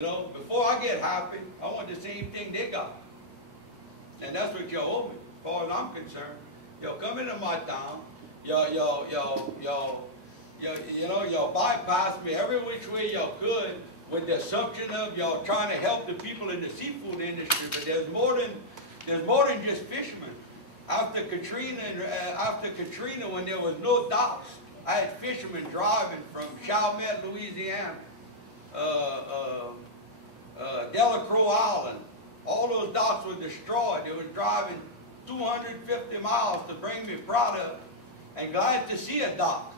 You know, before I get happy, I want the same thing they got. And that's what you owe me, as far as I'm concerned. Y'all come into my town, y'all bypass me every which way y'all could with the assumption of y'all trying to help the people in the seafood industry. But there's more than just fishermen. After Katrina, when there was no docks, I had fishermen driving from Chalmette, Louisiana, Delacroix Island. All those docks were destroyed. They were driving 250 miles to bring me product, and glad to see a dock.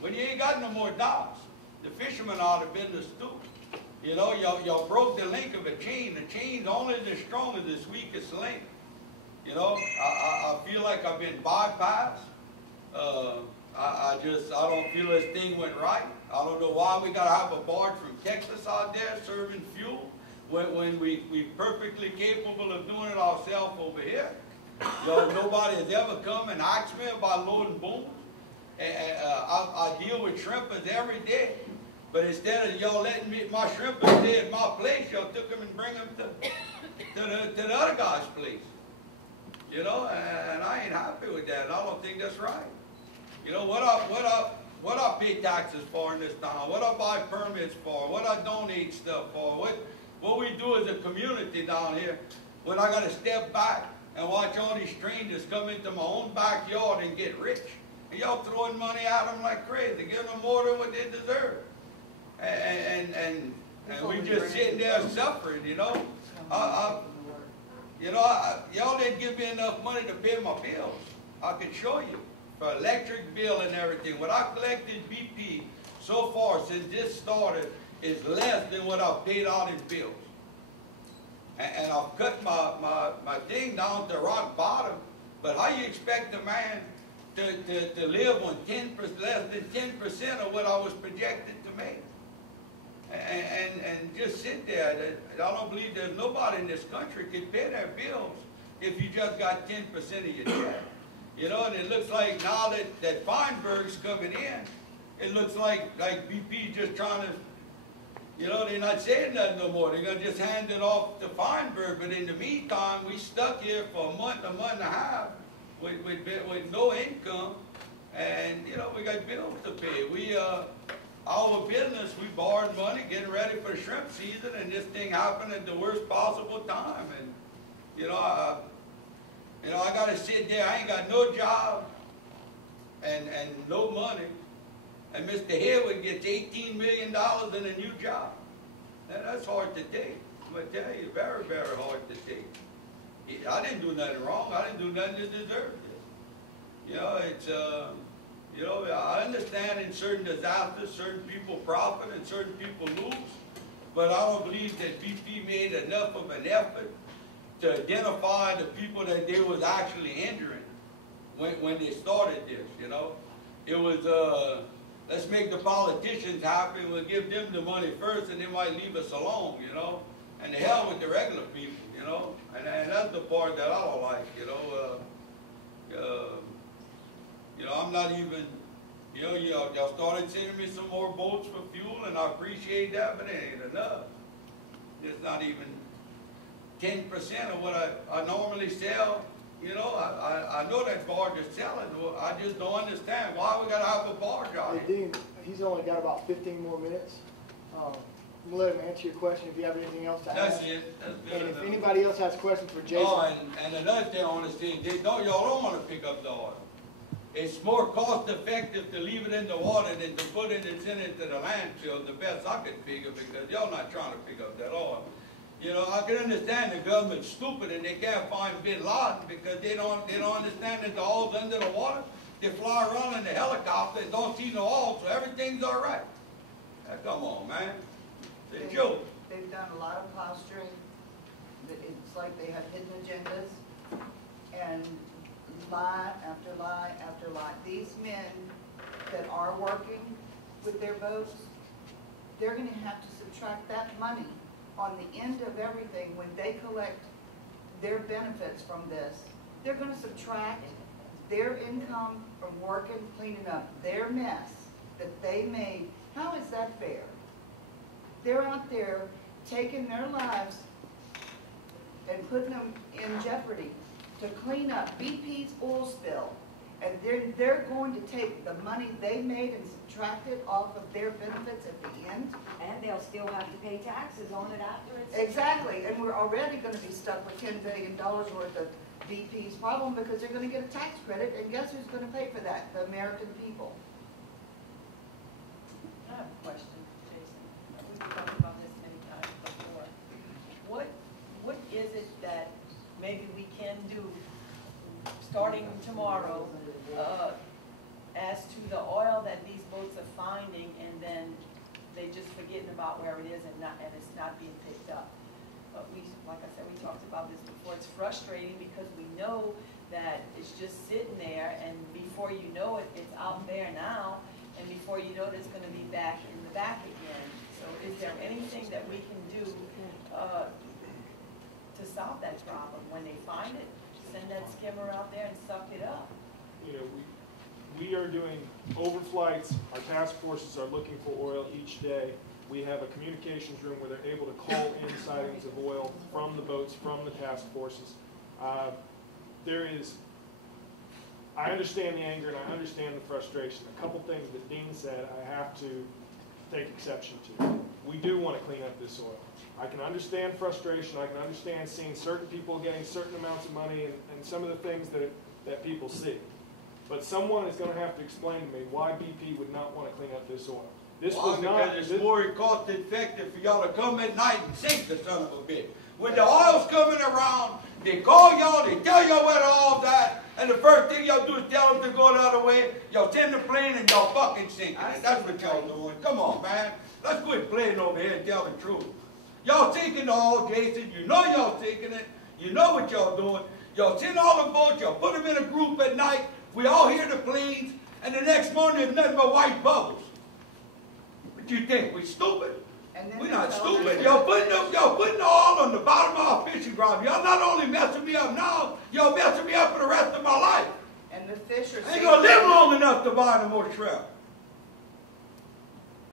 When you ain't got no more docks, the fishermen ought to been the stoop. You know, y'all broke the link of a chain. The chain's only as strong as its weakest link. You know, I feel like I've been bypassed. I don't feel this thing went right. I don't know why we got to have a barge from Texas out there serving fuel when we perfectly capable of doing it ourselves over here. You know, nobody has ever come and asked me about loading booms. I deal with shrimpers every day. But instead of y'all letting my shrimpers stay at my place, y'all took them and bring them to the other guy's place. You know, and I ain't happy with that. I don't think that's right. You know, what I pay taxes for in this town, what I buy permits for, what I donate stuff for, what we do as a community down here, when I got to step back and watch all these strangers come into my own backyard and get rich. And y'all throwing money at them like crazy, giving them more than what they deserve. And we just sitting there suffering, you know. Y'all didn't give me enough money to pay my bills. I can show you. For electric bill and everything. What I collected BP so far since this started is less than what I've paid out in bills. And I've cut my thing down to rock bottom. But how you expect a man to live on less than 10% of what I was projected to make? And just sit there. I don't believe there's nobody in this country can pay their bills if you just got 10% of your debt. You know, and it looks like now that Feinberg's coming in, it looks like BP just trying to, you know, they're not saying nothing no more. They're going to just hand it off to Feinberg. But in the meantime, we stuck here for a month and a half with no income. And, you know, we got bills to pay. Our business, we borrowed money, getting ready for the shrimp season, and this thing happened at the worst possible time. And, you know, I got to sit there. I ain't got no job and no money. And Mr. Hayward gets $18 million in a new job. Now, that's hard to take. I'm going to tell you, very, very hard to take. I didn't do nothing wrong. I didn't do nothing to deserve this. You know, it's, you know, I understand in certain disasters, certain people profit and certain people lose. But I don't believe that BP made enough of an effort to identify the people that they was actually injuring when they started this, you know. It was, let's make the politicians happy, we'll give them the money first and they might leave us alone, you know. And the hell with the regular people, you know. And that's the part that I don't like, you know. You know, I'm not even, you know, y'all started sending me some more boats for fuel and I appreciate that, but it ain't enough. It's not even 10% of what I normally sell. You know, I know that barge is selling. I just don't understand why we got to have a barge out Hey, here. Dean, he's only got about 15 more minutes. We'll let him answer your question if you have anything else to add. That's it. That's good And enough. if anybody else has questions for Jason. Oh, and another thing I want to say, y'all don't want to pick up the oil. It's more cost effective to leave it in the water than to put it and send it to the landfill, the best I could figure, because y'all not trying to pick up that oil. You know, I can understand the government's stupid and they can't find Bin Laden because they don't understand that the oil's under the water. They fly around in the helicopter and don't see no oil, so everything's all right. Now, come on, man. It's a joke. They've done a lot of posturing. It's like they have hidden agendas and lie after lie after lie. These men that are working with their boats, they're going to have to subtract that money on the end of everything when they collect their benefits from this. They're going to subtract their income from working, cleaning up their mess that they made. How is that fair? They're out there taking their lives and putting them in jeopardy to clean up BP's oil spill. And they're going to take the money they made and subtract it off of their benefits at the end. And they'll still have to pay taxes on it after it's. Exactly, and we're already gonna be stuck with $10 billion worth of BP's problem because they're gonna get a tax credit, and guess who's gonna pay for that? The American people. I have a question, Jason. We've talked about this many times before. What is it that maybe we can do starting tomorrow as to the oil that these boats are finding, and then they just forgetting about where it is and it's not being picked up? But like I said, we talked about this before. It's frustrating because we know that it's just sitting there, and before you know it, it's out there now, and before you know it, it's going to be back in the back again. So is there anything that we can do to solve that problem? When they find it, send that skimmer out there and suck it up. You know, we are doing overflights. Our task forces are looking for oil each day. We have a communications room where they're able to call in sightings of oil from the boats, from the task forces. I understand the anger and I understand the frustration. A couple things that Dean said I have to take exception to. We do want to clean up this oil. I can understand frustration. I can understand seeing certain people getting certain amounts of money and some of the things that people see. But someone is going to have to explain to me why BP would not want to clean up this oil. This was not. It's more cost effective for y'all to come at night and sink the son of a bitch. When the oil's coming around, they call y'all, they tell y'all where the oil's at, and the first thing y'all do is tell them to go the other way. Y'all send the plane and y'all fucking sink it. That's what y'all doing. Come on, man. Let's quit playing over here and tell the truth. Y'all sinking the oil, Jason. You know y'all sinking it. You know what y'all doing. Y'all send all the boats, y'all put them in a group at night. We all hear the planes, and the next morning there's nothing but white bubbles. What you think? We stupid? We're not stupid. Y'all putting the oil on the bottom of our fishing ground. Y'all not only messing me up now, y'all messing me up for the rest of my life. And the fish are. I ain't gonna live long enough to buy no more shrimp.